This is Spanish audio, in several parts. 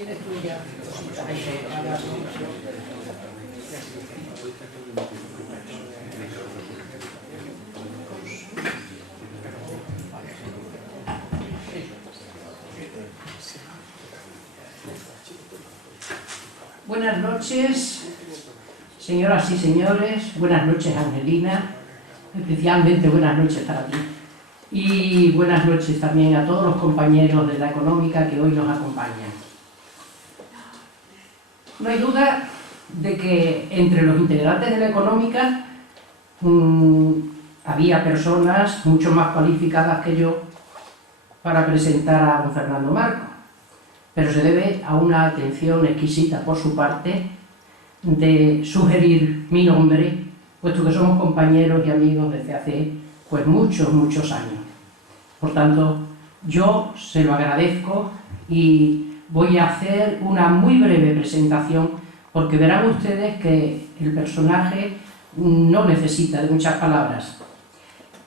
Tienes tú ya cositas ahí que hagas, ¿no? Buenas noches, señoras y señores. Buenas noches, Angelina. Especialmente buenas noches para ti. Y buenas noches también a todos los compañeros de la Económica que hoy nos acompañan. No hay duda de que entre los integrantes de la Económica había personas mucho más cualificadas que yo para presentar a don Fernando Marco, pero se debe a una atención exquisita por su parte de sugerir mi nombre, puesto que somos compañeros y amigos desde hace pues muchos años. Por tanto, yo se lo agradezco y voy a hacer una muy breve presentación, porque verán ustedes que el personaje no necesita de muchas palabras.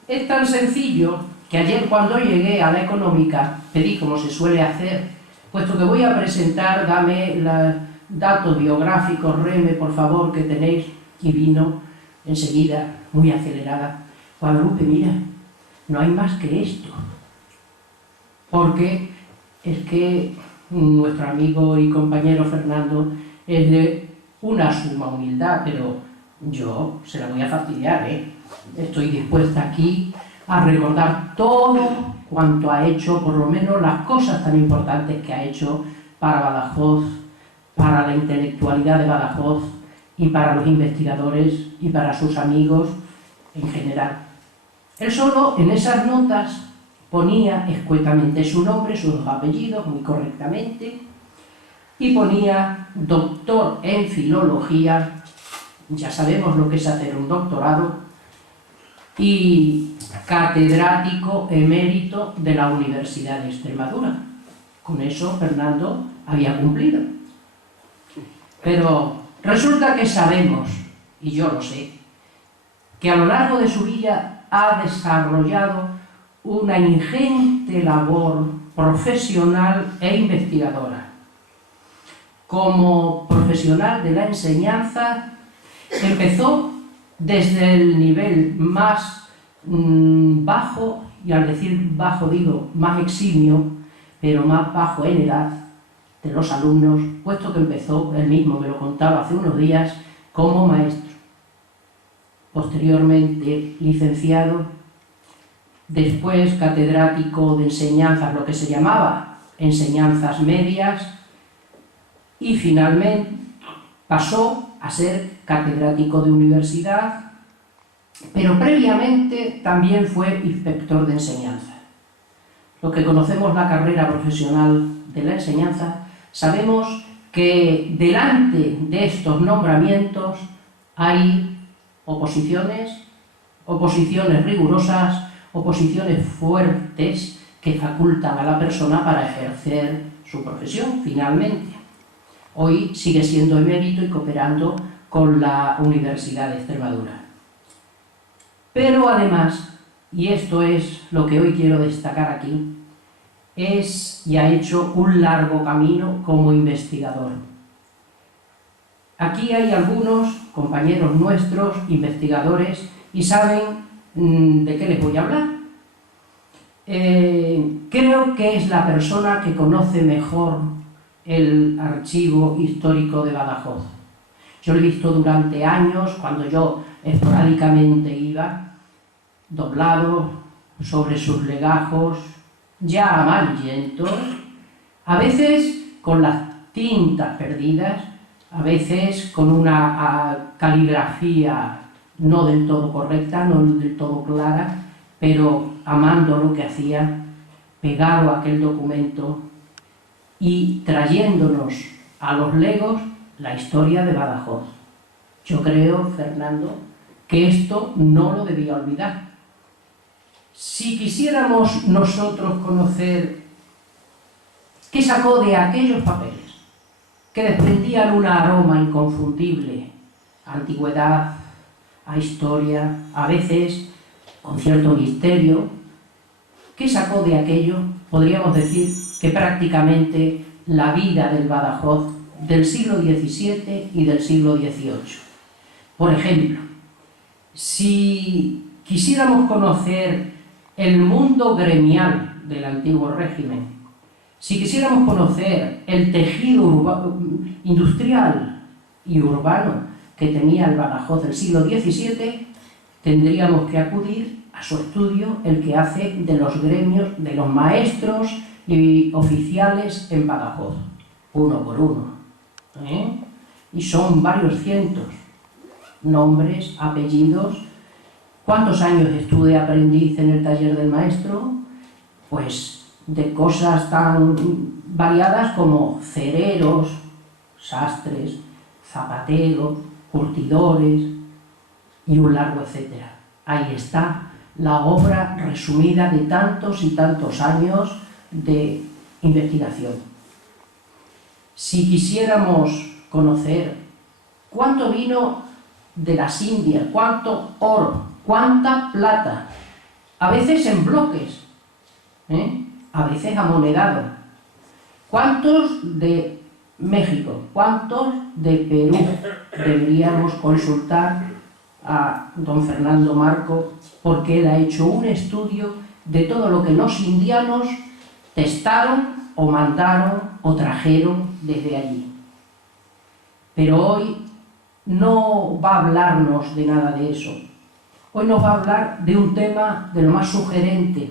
Es tan sencillo que ayer, cuando llegué a la Económica, pedí, como se suele hacer, puesto que voy a presentar, dame los datos biográficos, reme, por favor, que tenéis, y vino enseguida, muy acelerada: Guadalupe, mira, no hay más que esto, porque es que nuestro amigo y compañero Fernando es de una suma humildad, pero yo se la voy a fastidiar, Estoy dispuesta aquí a recordar todo cuanto ha hecho, por lo menos las cosas tan importantes que ha hecho para Badajoz, para la intelectualidad de Badajoz y para los investigadores y para sus amigos en general. Él solo en esas notas ponía escuetamente su nombre, sus dos apellidos, muy correctamente, y ponía doctor en filología, ya sabemos lo que es hacer un doctorado, y catedrático emérito de la Universidad de Extremadura. Con eso Fernando había cumplido. Pero resulta que sabemos, y yo lo sé, que a lo largo de su vida ha desarrollado una ingente labor profesional e investigadora. Como profesional de la enseñanza, empezó desde el nivel más bajo, y al decir bajo digo más eximio, pero más bajo en edad, de los alumnos, puesto que empezó, él mismo me lo contaba hace unos días, como maestro. Posteriormente licenciado, después catedrático de enseñanzas, lo que se llamaba enseñanzas medias, y finalmente pasó a ser catedrático de universidad, pero previamente también fue inspector de enseñanza. Los que conocemos la carrera profesional de la enseñanza sabemos que delante de estos nombramientos hay oposiciones rigurosas, oposiciones fuertes que facultan a la persona para ejercer su profesión finalmente. Hoy sigue siendo emérito y cooperando con la Universidad de Extremadura. Pero además, y esto es lo que hoy quiero destacar aquí, es y ha hecho un largo camino como investigador. Aquí hay algunos compañeros nuestros, investigadores, y saben de qué les voy a hablar. Creo que es la persona que conoce mejor el archivo histórico de Badajoz. Yo lo he visto durante años, cuando yo esporádicamente iba, doblado sobre sus legajos, ya amarillentos, a veces con las tintas perdidas, a veces con una caligrafía no del todo correcta, no del todo clara, pero amando lo que hacía, pegado a aquel documento y trayéndonos a los legos la historia de Badajoz. Yo creo, Fernando, que esto no lo debía olvidar. Si quisiéramos nosotros conocer qué sacó de aquellos papeles, que desprendían un aroma inconfundible a antigüedad, a historia, a veces con cierto misterio, ¿qué sacó de aquello? Podríamos decir que prácticamente la vida del Badajoz del siglo XVII y del siglo XVIII. Por ejemplo, si quisiéramos conocer el mundo gremial del antiguo régimen, si quisiéramos conocer el tejido industrial y urbano que tenía el Badajoz del siglo XVII, tendríamos que acudir a su estudio, el que hace de los gremios, de los maestros y oficiales en Badajoz, uno por uno. Y son varios cientos, nombres, apellidos. ¿Cuántos años estuve aprendiz en el taller del maestro? Pues de cosas tan variadas como cereros, sastres, zapateros, curtidores y un largo etcétera. Ahí está la obra resumida de tantos y tantos años de investigación. Si quisiéramos conocer cuánto vino de las Indias, cuánto oro, cuánta plata, a veces en bloques, a veces amonedado, cuántos de México, cuántos de Perú, deberíamos consultar a don Fernando Marco, porque él ha hecho un estudio de todo lo que los indianos testaron o mandaron o trajeron desde allí. Pero hoy no va a hablarnos de nada de eso. Hoy nos va a hablar de un tema de lo más sugerente,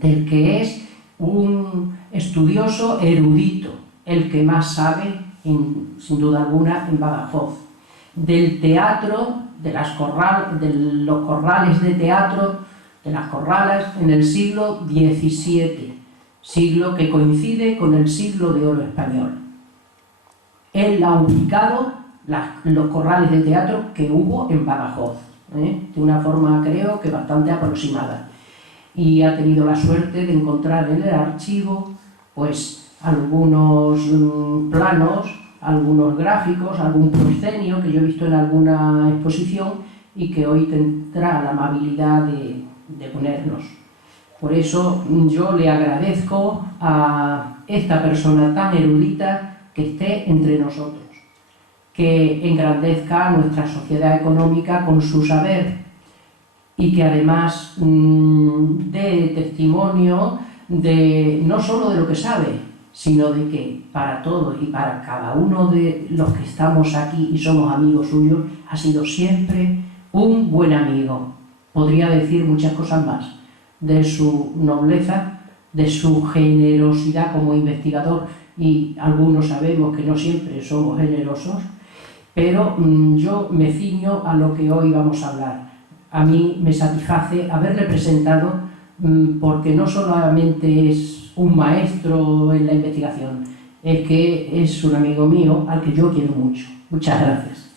del que es un estudioso erudito, el que más sabe, sin duda alguna, en Badajoz, del teatro, de los corrales de teatro, de las corralas en el siglo XVII, siglo que coincide con el siglo de oro español. Él ha ubicado los corrales de teatro que hubo en Badajoz, de una forma, creo, que bastante aproximada. Y ha tenido la suerte de encontrar en el archivo, pues, algunos planos, algunos gráficos, algún proscenio que yo he visto en alguna exposición y que hoy tendrá la amabilidad de ponernos. Por eso yo le agradezco a esta persona tan erudita que esté entre nosotros, que engrandezca nuestra sociedad económica con su saber y que además dé testimonio de, no solo de lo que sabe, sino de que para todos y para cada uno de los que estamos aquí y somos amigos suyos, ha sido siempre un buen amigo. Podría decir muchas cosas más de su nobleza, de su generosidad como investigador, y algunos sabemos que no siempre somos generosos, pero yo me ciño a lo que hoy vamos a hablar. A mí me satisface haberle presentado, porque no solamente es un maestro en la investigación, es que es un amigo mío al que yo quiero mucho. Muchas gracias.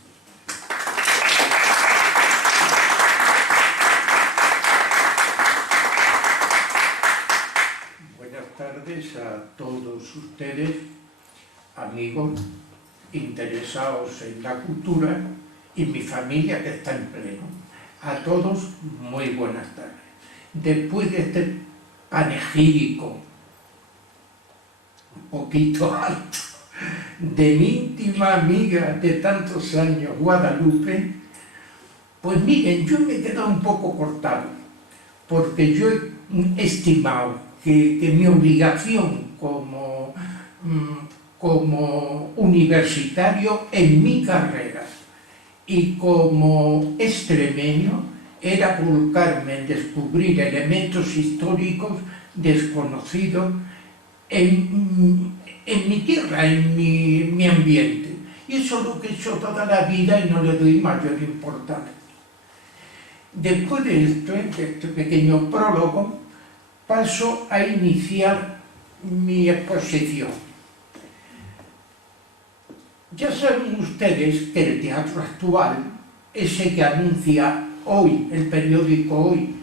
Buenas tardes a todos ustedes, amigos interesados en la cultura y mi familia que está en pleno. A todos, muy buenas tardes. Después de este panegírico un poquito alto de mi íntima amiga de tantos años, Guadalupe, pues miren, yo me he quedado un poco cortado, porque yo he estimado que mi obligación como universitario en mi carrera y como extremeño era volcarme en descubrir elementos históricos desconocidos en mi tierra, en mi ambiente. Y eso es lo que he hecho toda la vida y no le doy mayor importancia. Después de este pequeño prólogo, paso a iniciar mi exposición. Ya saben ustedes que el teatro actual, ese que anuncia hoy, el periódico Hoy,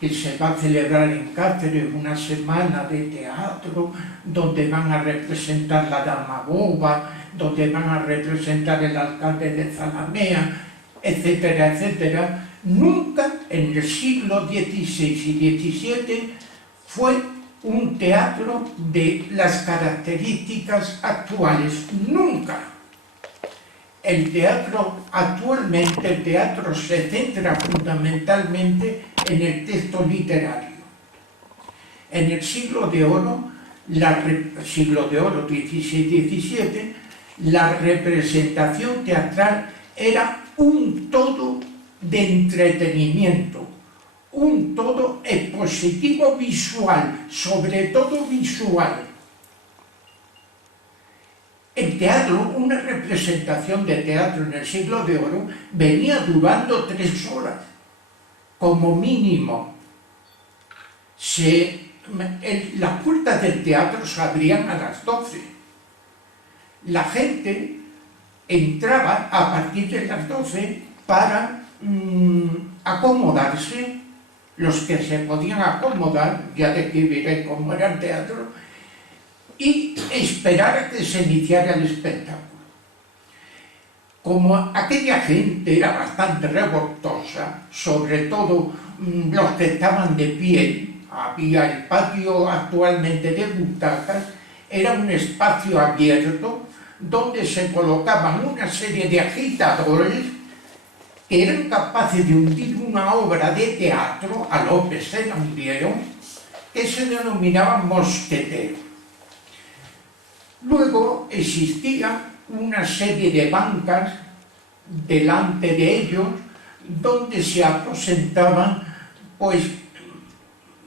que se va a celebrar en Cáceres una semana de teatro, donde van a representar la Dama Boba, donde van a representar el alcalde de Zalamea, etcétera, etcétera. Nunca en el siglo XVI y XVII fue un teatro de las características actuales, nunca. Actualmente el teatro se centra fundamentalmente en el texto literario. En el siglo de oro, siglo de oro 16-17, la representación teatral era un todo de entretenimiento, un todo expositivo visual, sobre todo visual. El teatro, una representación de teatro en el siglo de oro, venía durando 3 horas, como mínimo. Las puertas del teatro se abrían a las 12. La gente entraba a partir de las 12 para acomodarse. Los que se podían acomodar, ya describiré cómo era el teatro, y esperar a que se iniciara el espectáculo. Como aquella gente era bastante revoltosa, sobre todo los que estaban de pie, había el patio actualmente de butacas, era un espacio abierto donde se colocaban una serie de agitadores que eran capaces de hundir una obra de teatro, a López se la hundieron, que se denominaban mosqueteros. Luego existía una serie de bancas delante de ellos donde se aposentaban pues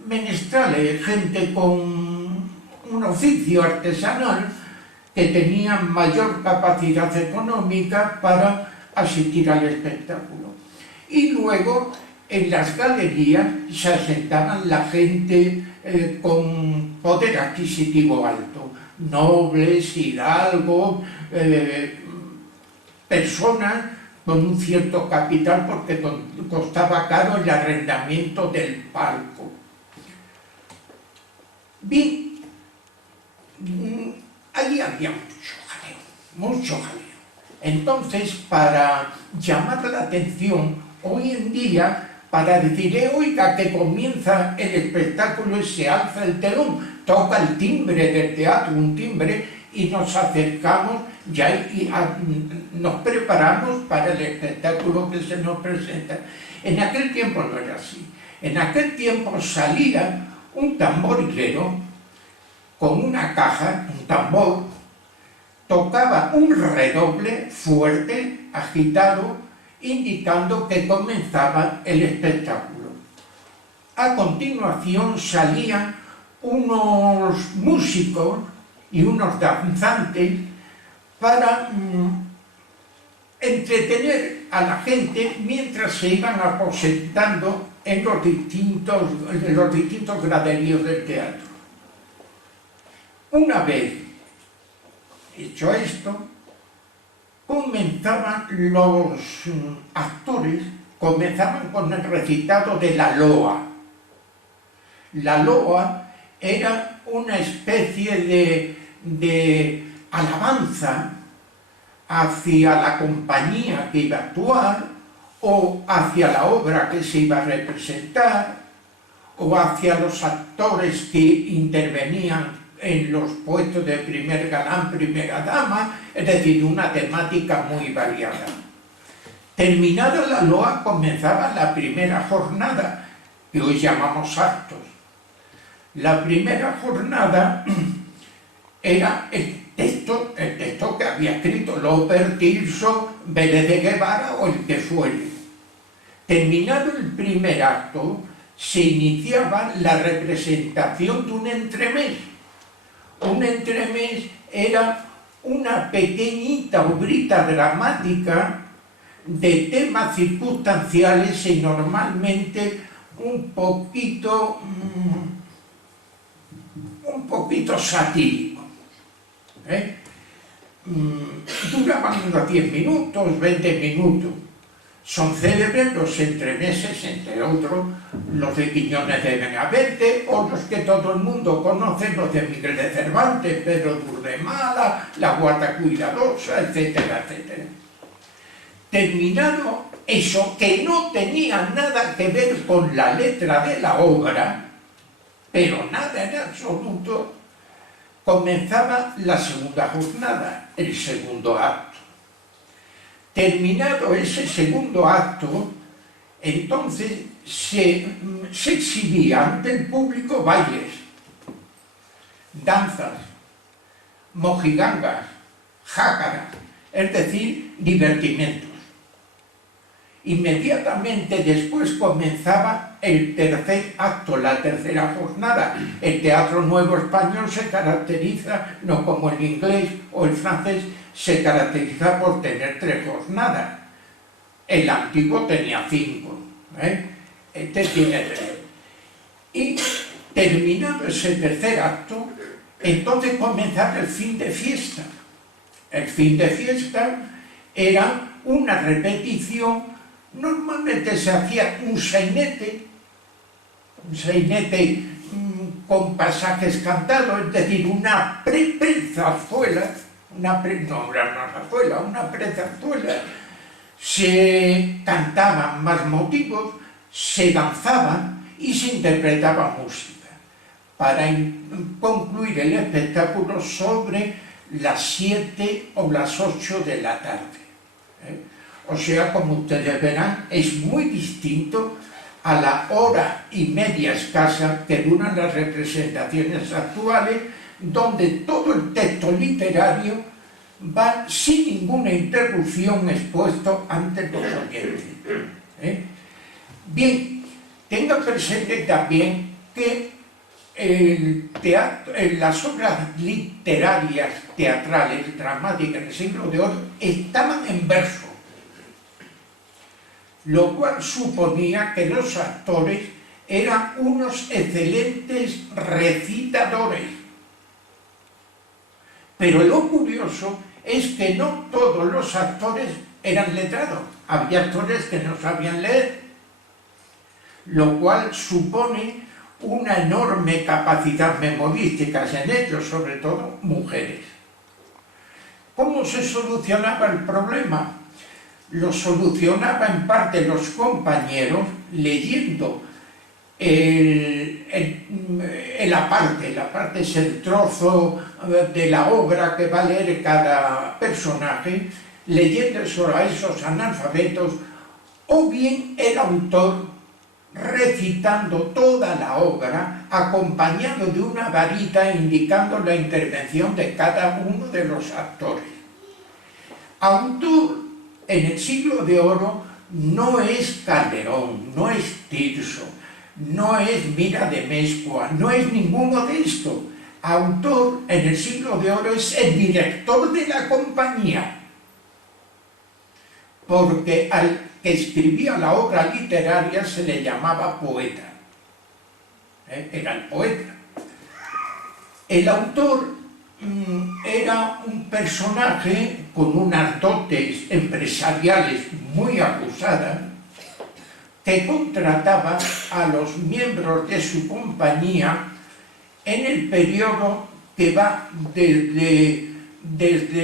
menestrales, gente con un oficio artesanal que tenían mayor capacidad económica para asistir al espectáculo. Y luego en las galerías se asentaban la gente con poder adquisitivo alto, nobles, hidalgos, personas con un cierto capital porque costaba caro el arrendamiento del palco. Bien, allí había mucho jaleo. Entonces, para llamar la atención, hoy en día, para decir, oiga, que comienza el espectáculo y se alza el telón, toca el timbre del teatro, un timbre, y nos acercamos ya y nos preparamos para el espectáculo que se nos presenta. En aquel tiempo no era así. En aquel tiempo salía un tamborilero con una caja, un tambor, tocaba un redoble fuerte, agitado, indicando que comenzaba el espectáculo. A continuación salían unos músicos y unos danzantes para entretener a la gente mientras se iban aposentando en los distintos graderíos del teatro. Una vez hecho esto, comenzaban los actores con el recitado de la loa. La loa era una especie de alabanza hacia la compañía que iba a actuar, o hacia la obra que se iba a representar, o hacia los actores que intervenían en los puestos de primer galán, primera dama, es decir, una temática muy variada. Terminada la loa, comenzaba la primera jornada, que hoy llamamos actos. La primera jornada era el texto que había escrito Lope, Tirso, Vélez de Guevara o el que fuere. Terminado el primer acto, se iniciaba la representación de un entremés. Un entremés era una pequeñita obrita dramática de temas circunstanciales y normalmente un poquito satírico. Duraban unos 10 minutos, 20 minutos. Son célebres los entremeses, entre otros, los de Quiñones de Benavente, o los que todo el mundo conoce, los de Miguel de Cervantes, Pedro Durdemala, La Guarda Cuidadosa, etcétera, etcétera. Terminado eso, que no tenía nada que ver con la letra de la obra, pero nada en absoluto, comenzaba la segunda jornada, el segundo acto. Terminado ese segundo acto, entonces se exhibía ante el público bailes, danzas, mojigangas, jácaras, es decir, divertimentos. Inmediatamente después comenzaba el tercer acto, la tercera jornada. El teatro nuevo español se caracteriza, no como el inglés o el francés, se caracteriza por tener 3 jornadas. El antiguo tenía 5, este tiene 3. Y terminado ese tercer acto, entonces comenzaba el fin de fiesta. El fin de fiesta era una repetición. Normalmente se hacía un sainete con pasajes cantados, es decir, una prezarzuela, una prezarzuela. Se cantaban más motivos, se danzaban y se interpretaba música para concluir el espectáculo sobre las 7 o las 8 de la tarde. O sea, como ustedes verán, es muy distinto a la hora y media escasa que duran las representaciones actuales, donde todo el texto literario va sin ninguna interrupción expuesto ante los oyentes. Bien, tenga presente también que las obras literarias, teatrales, dramáticas del siglo de oro estaban en verso, lo cual suponía que los actores eran unos excelentes recitadores. Pero lo curioso es que no todos los actores eran letrados, había actores que no sabían leer, lo cual supone una enorme capacidad memorística en ellos, sobre todo mujeres. ¿Cómo se solucionaba el problema? Lo solucionaba en parte los compañeros leyendo el aparte es el trozo de la obra que va a leer cada personaje, leyendo eso a esos analfabetos, o bien el autor recitando toda la obra, acompañado de una varita indicando la intervención de cada uno de los actores. Autor en el siglo de oro no es Calderón, no es Tirso, no es Mira de Mezcua, no es ninguno de estos. Autor en el siglo de oro es el director de la compañía, porque al que escribía la obra literaria se le llamaba poeta. Era el poeta. El autor era un personaje con unas dotes empresariales muy acusadas, que contrataba a los miembros de su compañía en el periodo que va desde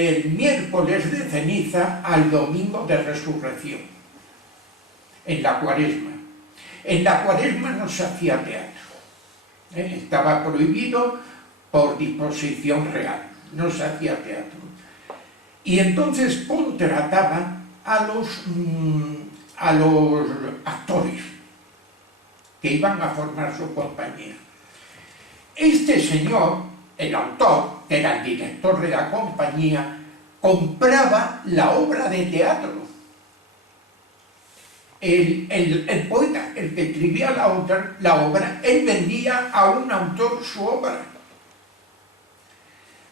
el miércoles de ceniza al domingo de resurrección, en la Cuaresma. En la Cuaresma no se hacía teatro, estaba prohibido por disposición real, no se hacía teatro. Y entonces contrataban a los actores que iban a formar su compañía. Este señor, el autor, que era el director de la compañía, compraba la obra de teatro. El poeta, el que escribía la obra, él vendía a un autor su obra.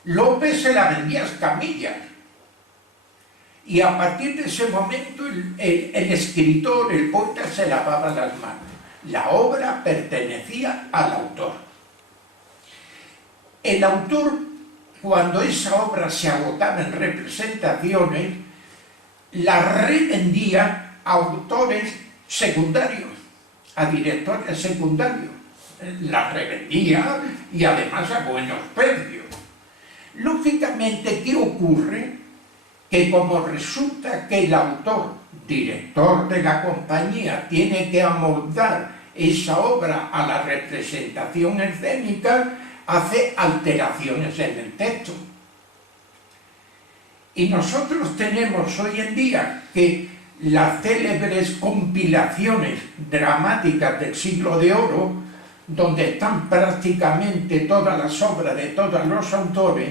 López se la vendía a Escamilla. Y a partir de ese momento el escritor, el poeta, se lavaba las manos. La obra pertenecía al autor. El autor, cuando esa obra se agotaba en representaciones, la revendía a autores secundarios, a directores secundarios. La revendía y además a buenos precios. Lógicamente, ¿qué ocurre? Que como resulta que el autor, director de la compañía, tiene que amoldar esa obra a la representación escénica, hace alteraciones en el texto. Y nosotros tenemos hoy en día que las célebres compilaciones dramáticas del Siglo de Oro, donde están prácticamente todas las obras de todos los autores,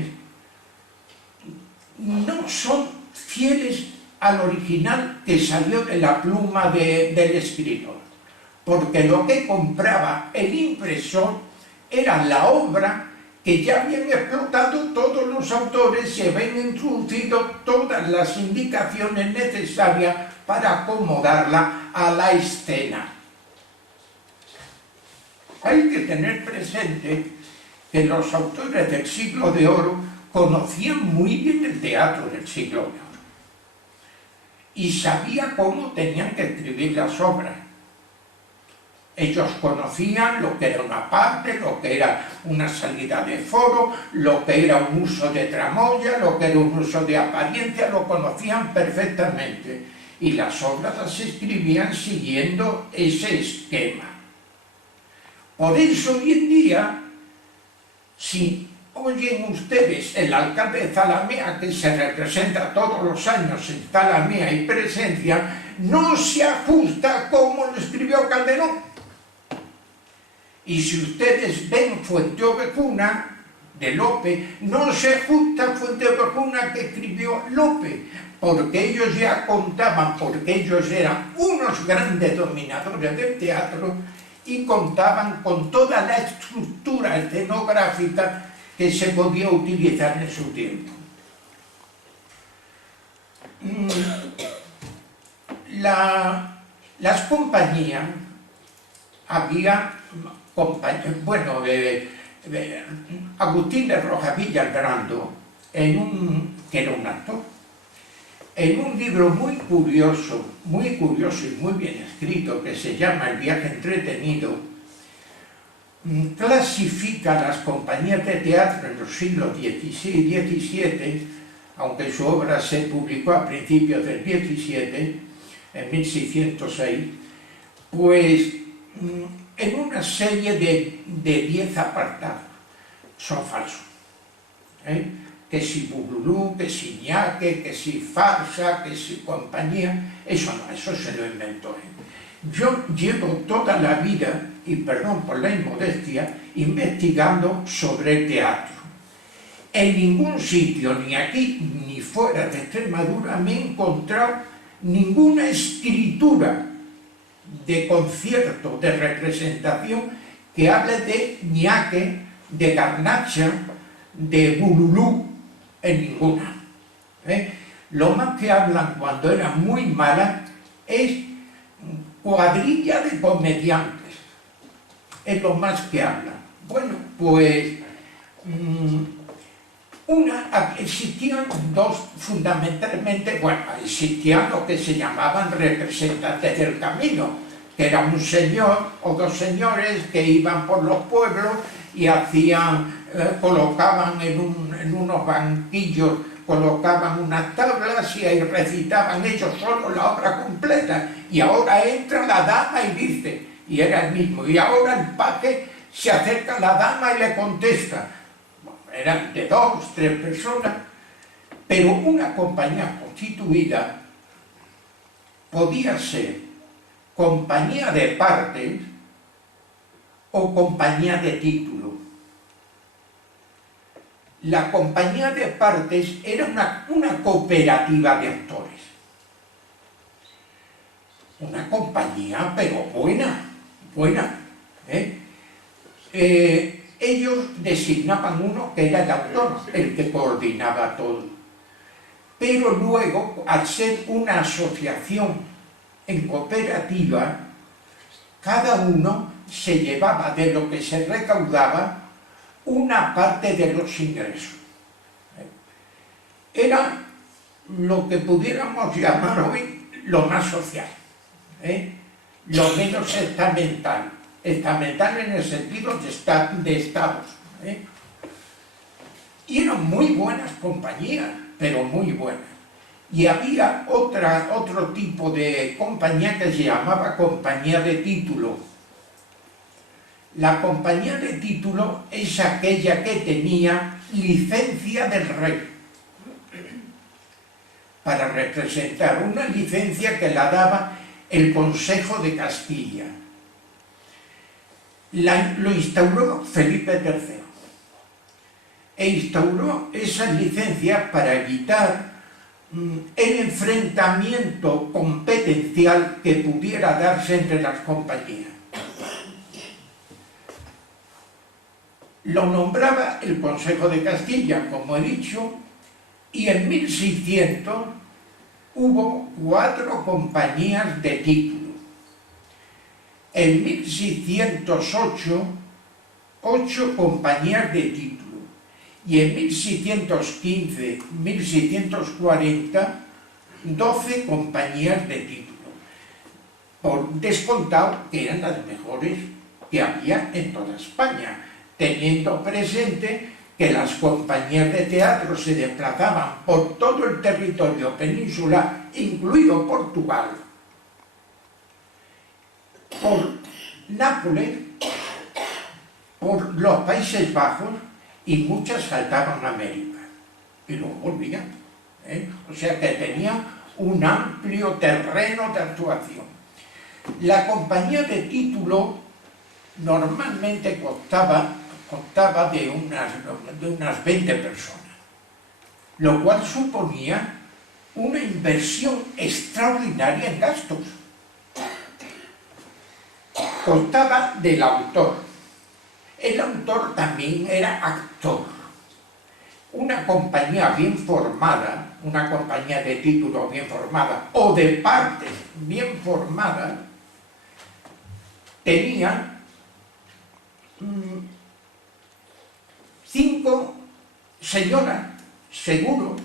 no son fieles al original que salió de la pluma del escritor, porque lo que compraba el impresor era la obra que ya habían explotado todos los autores y habían introducido todas las indicaciones necesarias para acomodarla a la escena. Hay que tener presente que los autores del Siglo de Oro conocían muy bien el teatro del Siglo de Oro y sabían cómo tenían que escribir las obras. Ellos conocían lo que era una parte, lo que era una salida de foro, lo que era un uso de tramoya, lo que era un uso de apariencia, lo conocían perfectamente. Y las obras las escribían siguiendo ese esquema. Por eso hoy en día, si oyen ustedes el alcalde de Zalamea, que se representa todos los años en Zalamea y Presencia, no se ajusta como lo escribió Calderón. Y si ustedes ven Fuenteovejuna de Lope, no se ajusta a Fuenteovejuna que escribió Lope, porque ellos ya contaban, porque ellos eran unos grandes dominadores del teatro y contaban con toda la estructura escenográfica que se podía utilizar en su tiempo. Las compañías, había bueno, Agustín de Rojas Villalgrando, que era un actor, en un libro muy curioso y muy bien escrito, que se llama El viaje entretenido, clasifica las compañías de teatro en los siglos XVI y XVII, aunque su obra se publicó a principios del XVII, en 1606, pues en una serie de 10 apartados. Son falsos. Que si Bululú, que si ñaque, que si farsa, que si compañía, eso no, eso se lo inventó él. Yo llevo toda la vida, y perdón por la inmodestia, investigando sobre el teatro. En ningún sitio, ni aquí ni fuera de Extremadura, me he encontrado ninguna escritura de concierto, de representación, que hable de ñaque, de garnacha, de bululú, en ninguna. Lo más que hablan cuando eran muy malas es cuadrilla de comediantes, es lo más que hablan. Bueno, pues existían dos fundamentalmente, bueno, existían lo que se llamaban representantes del camino, que era un señor o dos señores que iban por los pueblos y colocaban en unos banquillos, colocaban unas tablas y ahí recitaban ellos solo la obra completa. Y ahora entra la dama y dice, y era el mismo, y ahora el paje se acerca a la dama y le contesta. Eran de 2, 3 personas, pero una compañía constituida podía ser compañía de partes o compañía de título. La compañía de partes era una cooperativa de actores. Una compañía, pero buena. Ellos designaban uno que era el autor, el que coordinaba todo. Pero luego, al ser una asociación en cooperativa, cada uno se llevaba de lo que se recaudaba una parte de los ingresos. Era lo que pudiéramos llamar hoy lo más social, lo menos estamental. Estamental en el sentido de estados. Y eran muy buenas compañías, pero muy buenas. Y había otro tipo de compañía que se llamaba compañía de título. La compañía de título es aquella que tenía licencia del rey para representar, una licencia que la daba el Consejo de Castilla. Lo instauró Felipe III e instauró esa licencia para evitar el enfrentamiento competencial que pudiera darse entre las compañías. Lo nombraba el Consejo de Castilla, como he dicho, y en 1600 hubo 4 compañías de título. En 1608, 8 compañías de título. Y en 1615, 1640, 12 compañías de título. Por descontado que eran las mejores que había en toda España, teniendo presente que las compañías de teatro se desplazaban por todo el territorio peninsular, incluido Portugal, por Nápoles, por los Países Bajos, y muchas saltaban a América y luego volvían. O sea que tenía un amplio terreno de actuación. La compañía de título normalmente contaba de unas 20 personas, lo cual suponía una inversión extraordinaria en gastos. Contaba del autor. El autor también era actor. Una compañía bien formada, una compañía de título bien formada, o de partes bien formadas, tenía 5 señoras, seguro,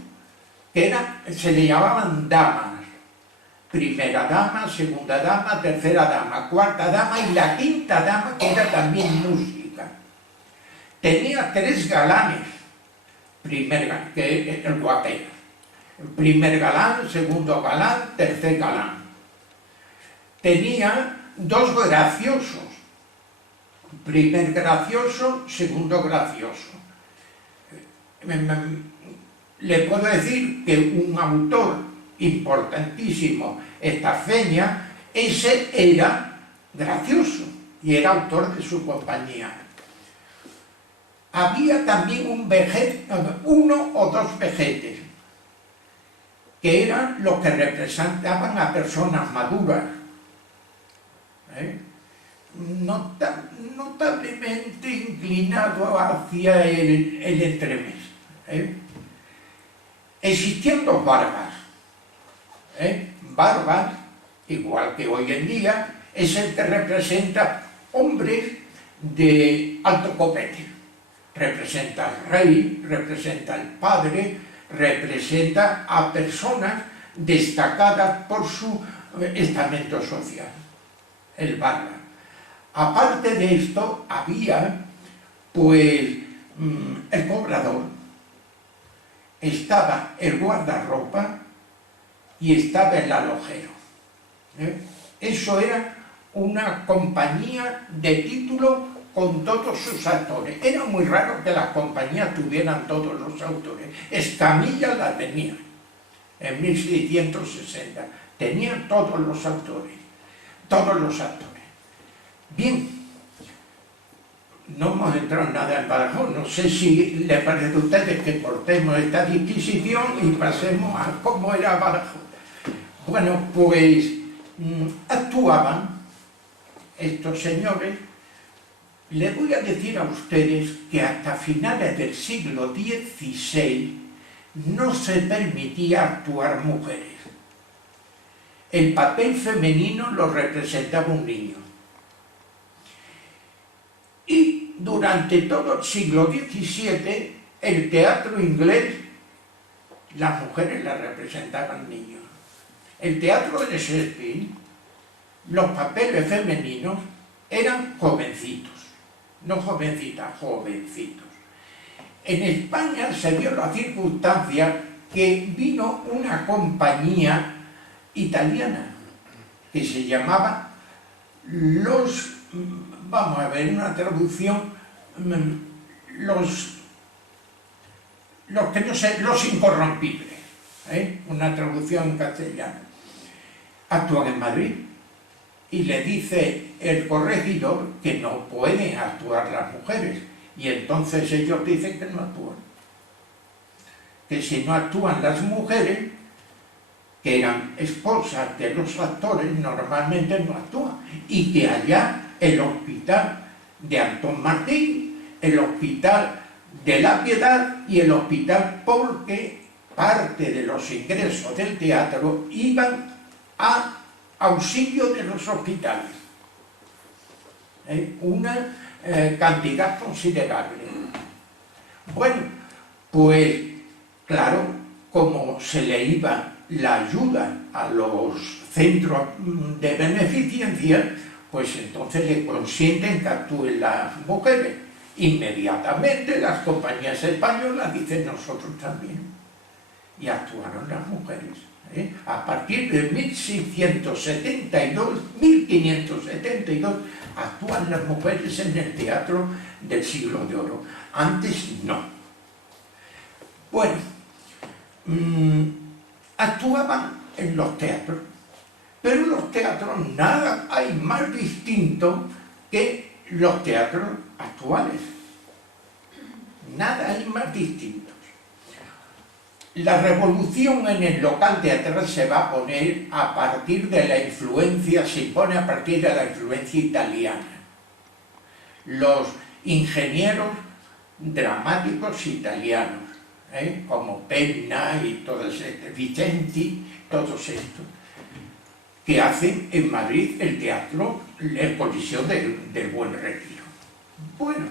que se le llamaban damas. Primera dama, segunda dama, tercera dama, cuarta dama y la quinta dama, que era también música. Tenía 3 galanes, que el guapero. Primer galán, segundo galán, tercer galán. Tenía 2 graciosos, primer gracioso, segundo gracioso. Le puedo decir que un autor importantísimo, Estafeña, ese era gracioso y era autor de su compañía. Había también uno o 2 vejetes, que eran los que representaban a personas maduras, notablemente inclinado hacia el entremés. Existían 2 barbas. Barbas, igual que hoy en día, es el que representa hombres de alto copete. Representa al rey, representa al padre, representa a personas destacadas por su estamento social, el barba. Aparte de esto, había, pues, el cobrador, estaba el guardarropa y estaba el alojero. Eso era una compañía de título con todos sus actores. Era muy raro que las compañías tuvieran todos los autores. Escamilla la tenía en 1660. Tenía todos los autores. Bien, no hemos entrado en nada en Badajoz. No sé si les parece a ustedes que cortemos esta disquisición y pasemos a cómo era Badajoz. Bueno, pues actuaban estos señores. Les voy a decir a ustedes que hasta finales del siglo XVI no se permitía actuar mujeres. El papel femenino lo representaba un niño. Y durante todo el siglo XVII, el teatro inglés, las mujeres las representaban niños. El teatro de Shakespeare, los papeles femeninos eran jovencitos. No jovencitas, jovencitos. En España se dio la circunstancia que vino una compañía italiana que se llamaba vamos a ver, una traducción, los que no sé, los incorrompibles, una traducción en castellano. Actúan en Madrid y le dice el corregidor que no pueden actuar las mujeres, y entonces ellos dicen que no actúan, que si no actúan las mujeres, que eran esposas de los actores, normalmente no actúan, y que allá el hospital de Antón Martín, el hospital de la Piedad y el hospital, porque parte de los ingresos del teatro iban a auxilio de los hospitales. Una cantidad considerable. Bueno, pues claro, como se le iba la ayuda a los centros de beneficencia, pues entonces le consienten que actúen las mujeres. Inmediatamente las compañías españolas dicen nosotros también, y actuaron las mujeres. A partir de 1572 actúan las mujeres en el teatro del Siglo de Oro. Antes no. Bueno, actuaban en los teatros, pero en los teatros nada hay más distinto que los teatros actuales. Nada hay más distintos. La revolución en el local teatral se va a poner a partir de la influencia, se impone a partir de la influencia italiana. Los ingenieros dramáticos italianos, como Penna y todos estos, Vicenti, todos estos, que hacen en Madrid el teatro, el Coliseo del Buen Retiro. Bueno,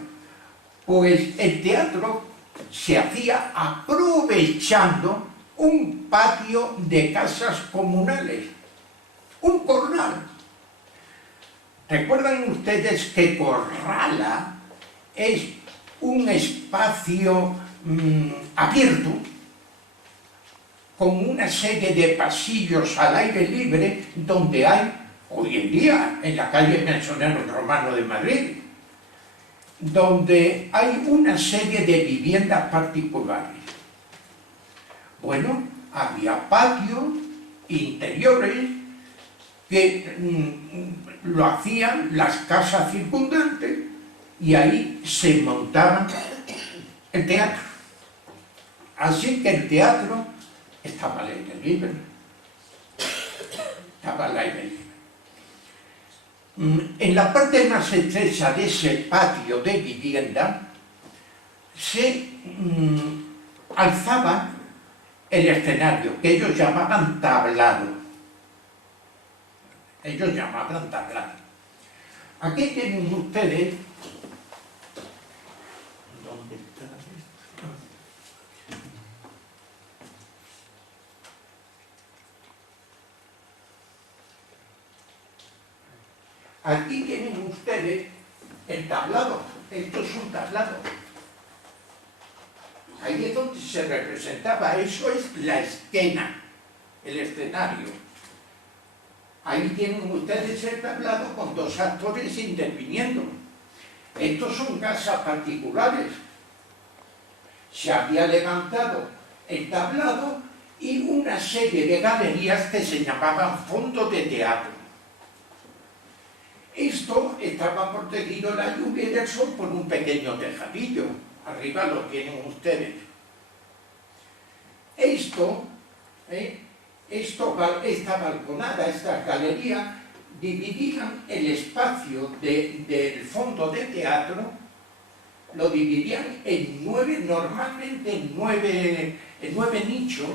pues el teatro se hacía aprovechando un patio de casas comunales, un corral. ¿Recuerdan ustedes que Corrala es un espacio abierto, con una serie de pasillos al aire libre, donde hay, hoy en día, en la calle Mensonero Romano de Madrid, donde hay una serie de viviendas particulares? Bueno, había patios interiores que lo hacían las casas circundantes, y ahí se montaban el teatro. Así que el teatro estaba al aire libre. Estaba al aire libre. En la parte más estrecha de ese patio de vivienda se alzaba el escenario, que ellos llamaban tablado. Ellos llamaban tablado. Aquí tienen ustedes... ¿Dónde está esto? Aquí tienen ustedes el tablado. Esto es un tablado. Ahí es donde se representaba. Eso es la escena, el escenario. Ahí tienen ustedes el tablado con dos actores interviniendo. Estos son casas particulares. Se había levantado el tablado y una serie de galerías que se llamaban fondos de teatro. Esto estaba protegido de la lluvia y del sol por un pequeño tejadillo. Arriba lo tienen ustedes. Esta balconada, esta galería, dividían el espacio del fondo de teatro, lo dividían en normalmente en nueve nichos,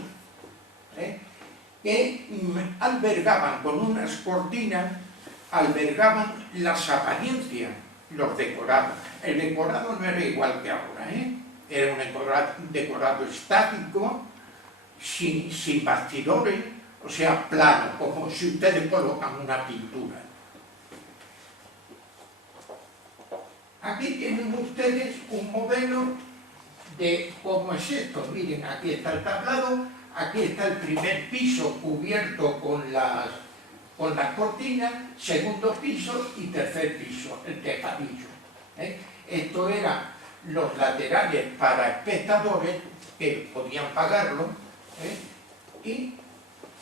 que albergaban con unas cortinas, albergaban las apariencias, los decorados. El decorado no era igual que ahora, era un decorado estático, sin bastidores, o sea, plano, como si ustedes colocan una pintura. Aquí tienen ustedes un modelo de cómo es esto. Miren, aquí está el tablado, aquí está el primer piso cubierto con las con la cortina, segundo piso y tercer piso, el tejadillo. Esto eran los laterales para espectadores que podían pagarlo, y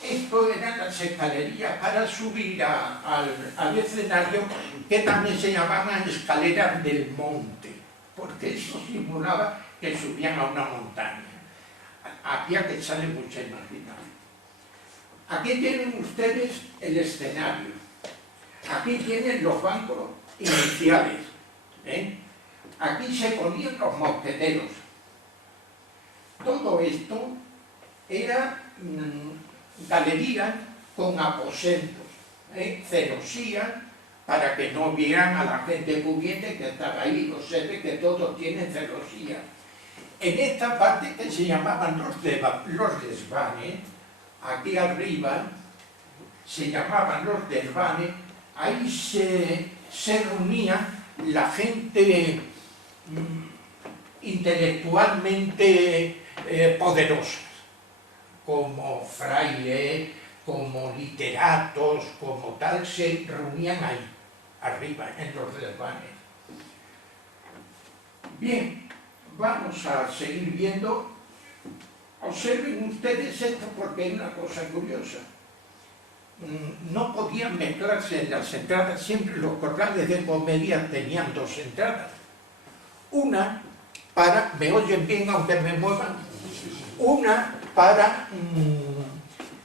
esto eran las escalerías para subir al escenario, que también se llamaban escaleras del monte, porque eso simulaba que subían a una montaña. Había que echarle mucha imaginación. Aquí tienen ustedes el escenario. Aquí tienen los bancos iniciales. Aquí se ponían los mosqueteros. Todo esto era galerías con aposentos, celosías, para que no vieran a la gente pudiente que estaba ahí. Observe que todos tienen celosías. En esta parte que se llamaban los desvanes, aquí arriba se llamaban los desvanes, ahí se reunía la gente intelectualmente poderosa, como frailes, como literatos, como tal, se reunían ahí, arriba, en los desvanes. Bien, vamos a seguir viendo. Observen ustedes esto porque es una cosa curiosa. No podían mezclarse en las entradas, siempre los corrales de comedia tenían dos entradas. Una para, ¿me oyen bien aunque me muevan? Una para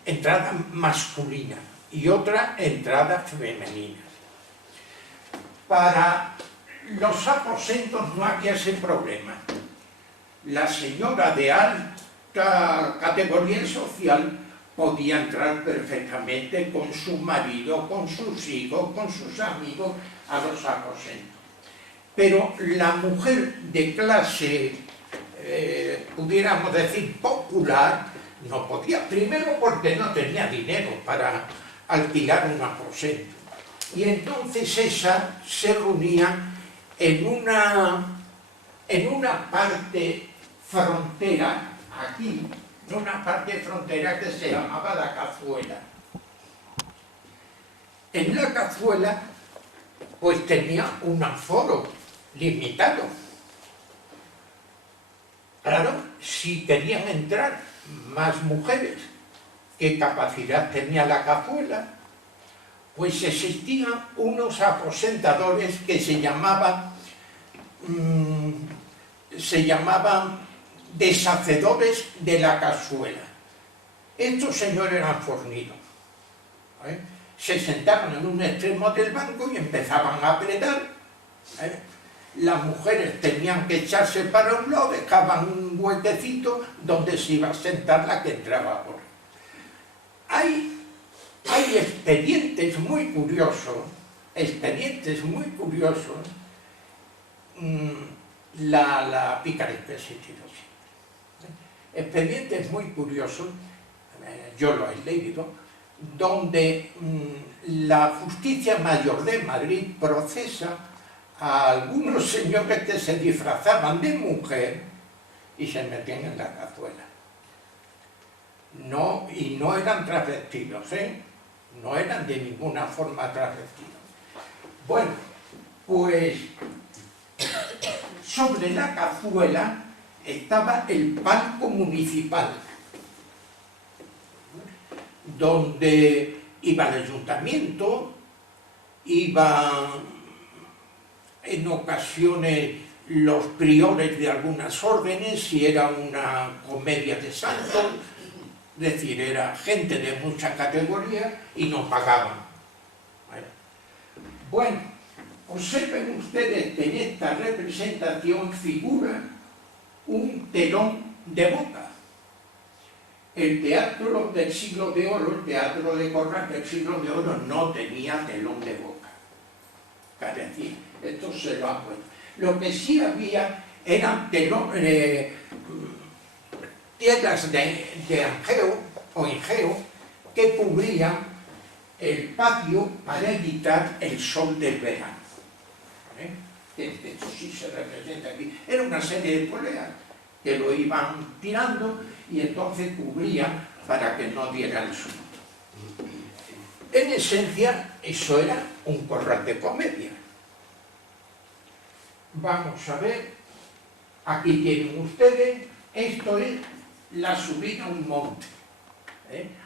entrada masculina y otra entrada femenina. Para los aposentos no había ese problema. La señora de alta categoría social podía entrar perfectamente con su marido, con sus hijos, con sus amigos a los aposentos. Pero la mujer de clase, pudiéramos decir, popular, no podía. Primero porque no tenía dinero para alquilar un aposento. Y entonces esa se reunía en una parte frontera, aquí, en una parte frontera que se llamaba la Cazuela. En la Cazuela, pues tenía un aforo limitado. Claro, si querían entrar más mujeres, ¿qué capacidad tenía la Cazuela? Pues existían unos aposentadores que se llamaban deshacedores de la Cazuela. Estos señores eran fornidos. Se sentaban en un extremo del banco y empezaban a apretar. Las mujeres tenían que echarse para un lado, dejaban un huequecito donde se iba a sentar la que entraba por ahí. Hay expedientes muy curiosos, la picaresca existido siempre. Expedientes muy curiosos, yo lo he leído, donde la Justicia Mayor de Madrid procesa a algunos señores que se disfrazaban de mujer y se metían en la Cazuela. No, y no eran travestidos, no eran de ninguna forma travestidos. Bueno, pues sobre la Cazuela estaba el palco municipal, donde iba el ayuntamiento, iban en ocasiones los priores de algunas órdenes, si era una comedia de santos, es decir, era gente de mucha categoría y no pagaban. Bueno, observen ustedes que en esta representación figura un telón de boca. El teatro del siglo de oro, el teatro de Corral del siglo de oro, no tenía telón de boca. Carecía. Esto se lo ha puesto. Lo que sí había eran tielas de angeo o ingeo que cubrían el patio para evitar el sol del verano. Esto sí se representa aquí. Era una serie de poleas que lo iban tirando y entonces cubrían para que no diera el sol. En esencia, eso era un corral de comedia. Vamos a ver, aquí tienen ustedes, esto es la subida a un monte.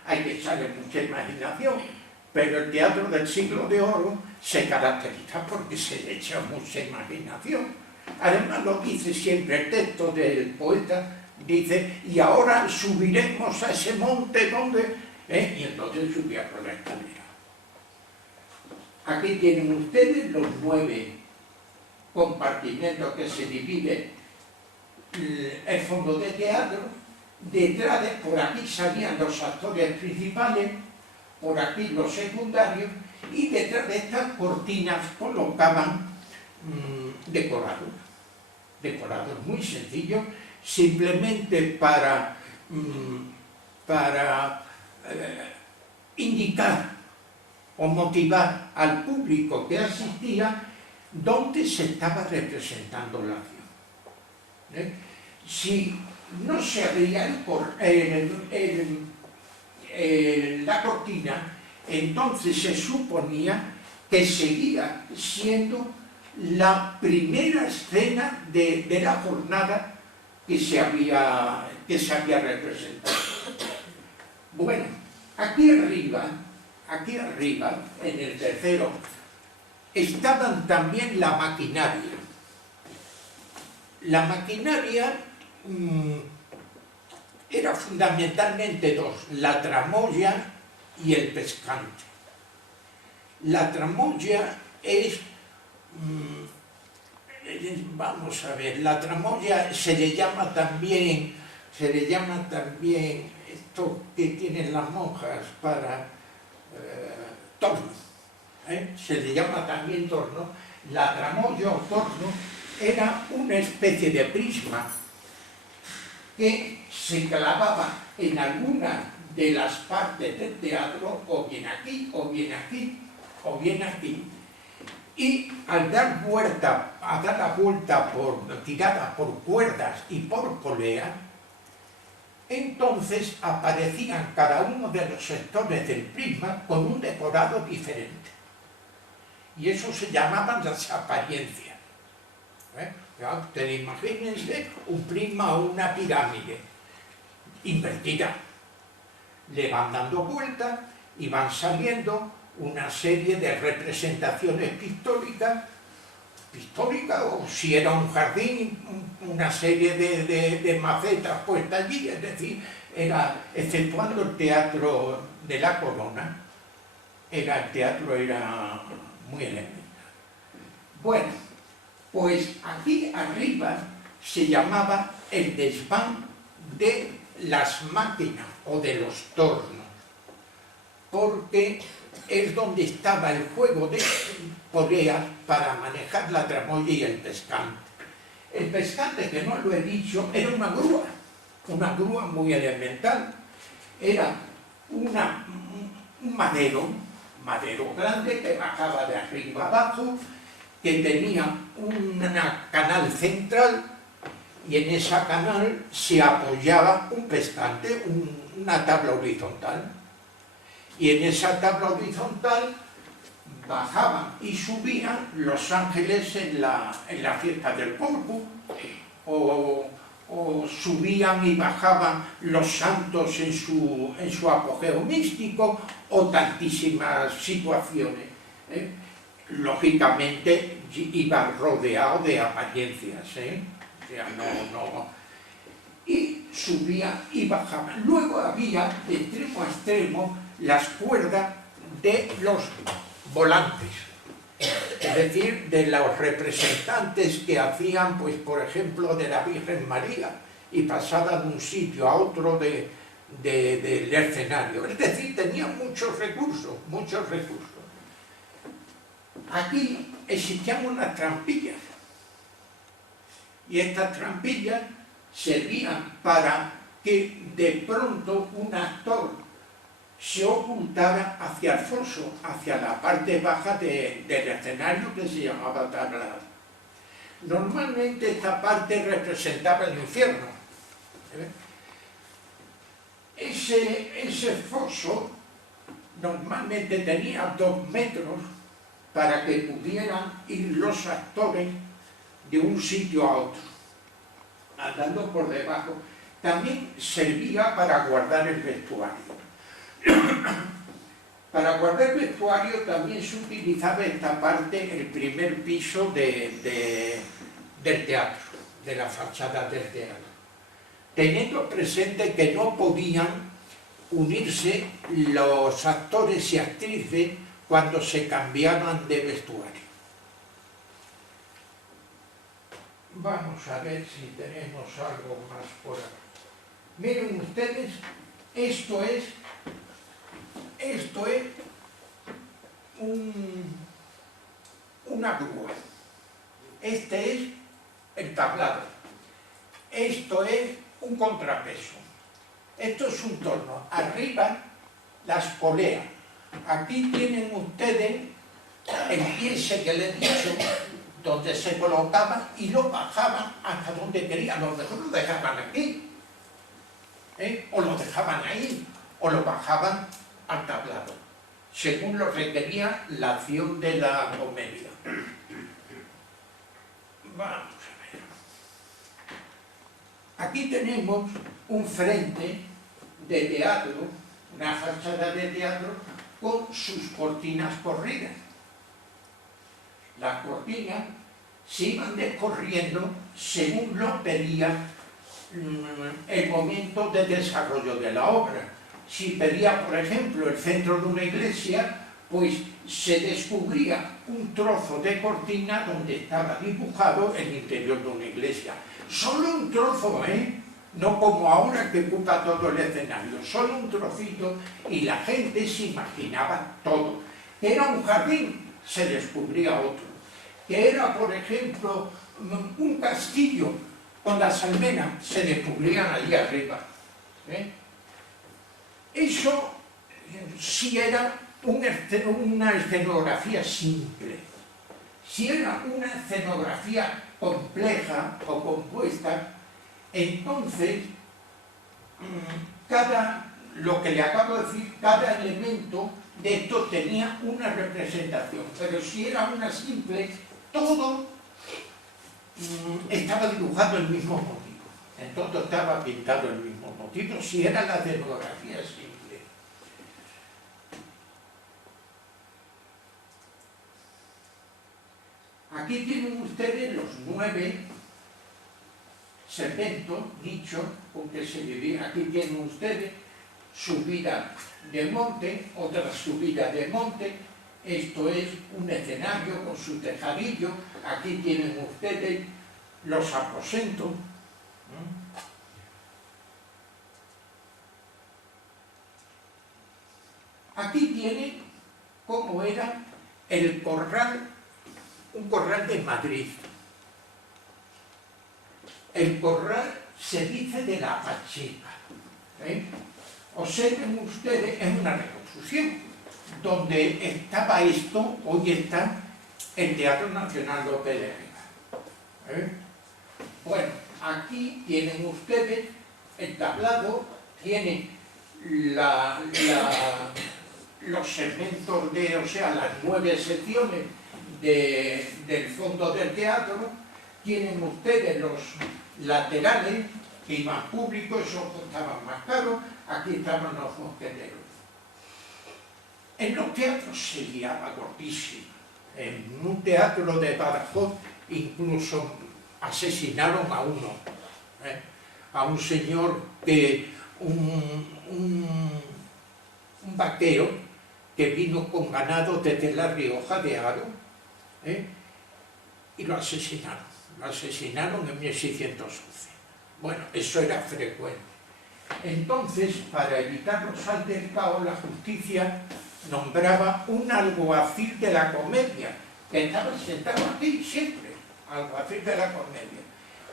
Hay que echarle mucha imaginación, pero el teatro del siglo de oro se caracteriza porque se le echa mucha imaginación. Además lo dice siempre el texto del poeta, dice, y ahora subiremos a ese monte donde... Y entonces subía por la escalera. Aquí tienen ustedes los 9 compartimentos que se divide el fondo de teatro. Detrás por aquí salían los actores principales, por aquí los secundarios, y detrás de estas cortinas colocaban decorados muy sencillos, simplemente para indicar o motivar al público que asistía dónde se estaba representando la acción. Si no se abría la cortina, entonces se suponía que seguía siendo la primera escena de la jornada que se había representado. Bueno, aquí arriba, en el tercero, estaban también la maquinaria. La maquinaria era fundamentalmente 2, la tramoya y el pescante. La tramoya es, vamos a ver, la tramoya se le llama también esto que tienen las monjas para torno, se le llama también torno. La tramoya o torno era una especie de prisma que se clavaba en alguna de las partes del teatro, o bien aquí, o bien aquí, o bien aquí, y al dar la vuelta tirada por cuerdas y por polea, entonces aparecían cada uno de los sectores del prisma con un decorado diferente. Y eso se llamaban las apariencias. Ustedes imagínense un prisma o una pirámide invertida. Le van dando vueltas y van saliendo una serie de representaciones pictóricas, o si era un jardín, una serie de macetas puestas allí, es decir, exceptuando el teatro de la Corona, el teatro era muy elemental. Bueno, pues aquí arriba se llamaba el desván de las máquinas o de los tornos, porque es donde estaba el juego de poleas para manejar la tramoya y el pescante. El pescante, que no lo he dicho, era una grúa muy elemental. Era un madero grande que bajaba de arriba abajo, que tenía una canal central, y en esa canal se apoyaba un pescante, una tabla horizontal. Y en esa tabla horizontal bajaban y subían los ángeles en la fiesta del Corpus, o subían y bajaban los santos en su apogeo místico, o tantísimas situaciones. Lógicamente iba rodeado de apariencias, o sea, y subía y bajaba. Luego había de extremo a extremo las cuerdas de los volantes, es decir, de los representantes que hacían, pues, por ejemplo, de la Virgen María, y pasaban de un sitio a otro del escenario. Es decir, tenían muchos recursos. Aquí existían unas trampillas, y estas trampillas servían para que de pronto un actor se ocultara hacia el foso, hacia la parte baja del escenario, que se llamaba tablado. Normalmente esta parte representaba el infierno. Ese foso normalmente tenía 2 metros para que pudieran ir los actores de un sitio a otro, andando por debajo. También servía para guardar el vestuario. Para guardar el vestuario también se utilizaba esta parte, el primer piso del teatro, de la fachada del teatro, teniendo presente que no podían unirse los actores y actrices cuando se cambiaban de vestuario. Vamos a ver si tenemos algo más por aquí. Miren ustedes, esto es una grúa. Este es el tablado. Esto es un contrapeso. Esto es un torno. Arriba, las poleas. Aquí tienen ustedes el piense que les he dicho, donde se colocaban y lo bajaban hasta donde querían. Lo dejaban aquí, o lo dejaban ahí, o lo bajaban al tablado, según lo requería la acción de la comedia. Vamos a ver. Aquí tenemos un frente de teatro, una fachada de teatro con sus cortinas corridas. Las cortinas se iban descorriendo según lo pedía el momento de desarrollo de la obra. Si pedía, por ejemplo, el centro de una iglesia, pues se descubría un trozo de cortina donde estaba dibujado el interior de una iglesia. Solo un trozo, no como ahora que ocupa todo el escenario, solo un trocito, y la gente se imaginaba todo. Que era un jardín, se descubría otro. Que era, por ejemplo, un castillo con las almenas, se descubrían allí arriba. Eso sí era una escenografía simple. Si era una escenografía compleja o compuesta, entonces lo que le acabo de decir, cada elemento de esto tenía una representación. Pero si era una simple, todo estaba dibujado el mismo motivo. Entonces estaba pintado el mismo motivo, si era la escenografía simple. Aquí tienen ustedes los 9 segmentos, nichos, con que se divide. Aquí tienen ustedes subida de monte, otra subida de monte. Esto es un escenario con su tejadillo. Aquí tienen ustedes los aposentos. Aquí tienen cómo era el corral, un corral de Madrid. El corral se dice de la Pachica. Observen ustedes, es una reconstrucción. Donde estaba esto, hoy está el Teatro Nacional López de Vega. Bueno, aquí tienen ustedes el tablado, tienen los segmentos o sea, las 9 secciones del fondo del teatro, tienen ustedes los laterales, que iban públicos, esos costaban más caros, aquí estaban los mosqueteros. En los teatros se liaba gordísimo. En un teatro de Badajoz incluso asesinaron a uno, a un señor un vaquero que vino con ganado desde La Rioja de Haro, y lo asesinaron en 1611. Bueno, eso era frecuente. Entonces, para evitar los altercados, la justicia nombraba un alguacil de la comedia, que estaba sentado aquí siempre, alguacil de la comedia,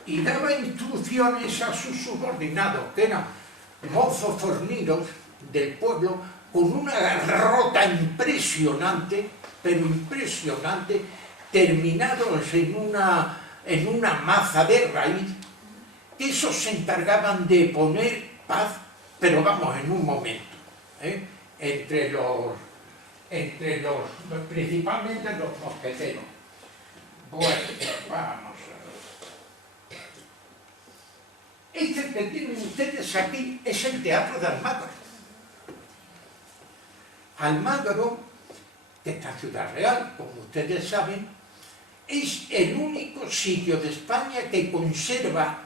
y daba instrucciones a sus subordinados, que eran mozos fornidos del pueblo, con una garrota impresionante, pero impresionante, terminados en una maza de raíz, que esos se encargaban de poner paz, pero vamos, en un momento. principalmente los mosqueteros. Bueno, vamos a ver. Este que tienen ustedes aquí es el Teatro de Almagro. Almagro, de esta ciudad real, como ustedes saben, es el único sitio de España que conserva,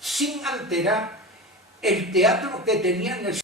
sin alterar, el teatro que tenía en el